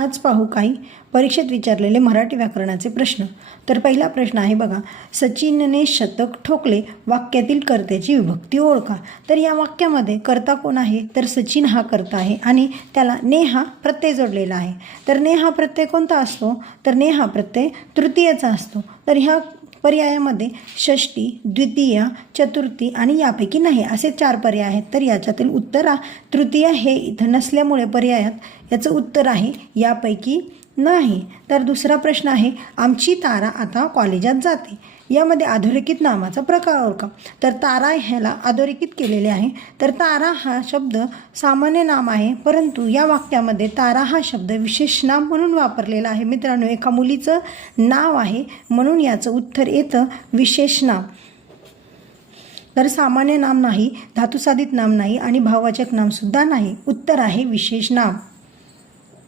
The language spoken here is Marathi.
आज पाहू काही परीक्षेत विचारलेले मराठी व्याकरणाचे प्रश्न. तर पहिला प्रश्न आहे बघा सचिनने शतक ठोकले वाक्यातील कर्त्याची विभक्ती ओळखा. तर या वाक्यामध्ये कर्ता कोण आहे? तर सचिन हा कर्ता आहे आणि त्याला ने हा प्रत्यय जोडलेला आहे. तर ने हा प्रत्यय कोणता असतो? तर ने हा प्रत्यय तृतीयचा असतो. तर ह्या पर्यायामध्ये षष्टी द्वितीय चतुर्थी आणि यापैकी नाही. असे चार पर्याय आहेत. तर याच्यातील उत्तर तृतीय हे इथं नसल्यामुळे पर्यायात याचं उत्तर आहे. यापैकी नाही तर दुसरा प्रश्न आहे आमची तारा आता कॉलेजात जाते. यामध्ये अधोरेखित नामाचा प्रकार ओळखा. तर तारा ह्याला अधोरेखित केलेले आहे. तर तारा हा शब्द सामान्य नाम आहे परंतु या वाक्यामध्ये तारा हा शब्द विशेष नाम म्हणून वापरलेला आहे. मित्रांनो एका मुलीचं नाव आहे म्हणून याचं उत्तर येतं विशेष नाम. तर सामान्य नाम नाही धातुसाधित नाम नाही आणि भाववाचक नामसुद्धा नाही. उत्तर आहे विशेष नाम.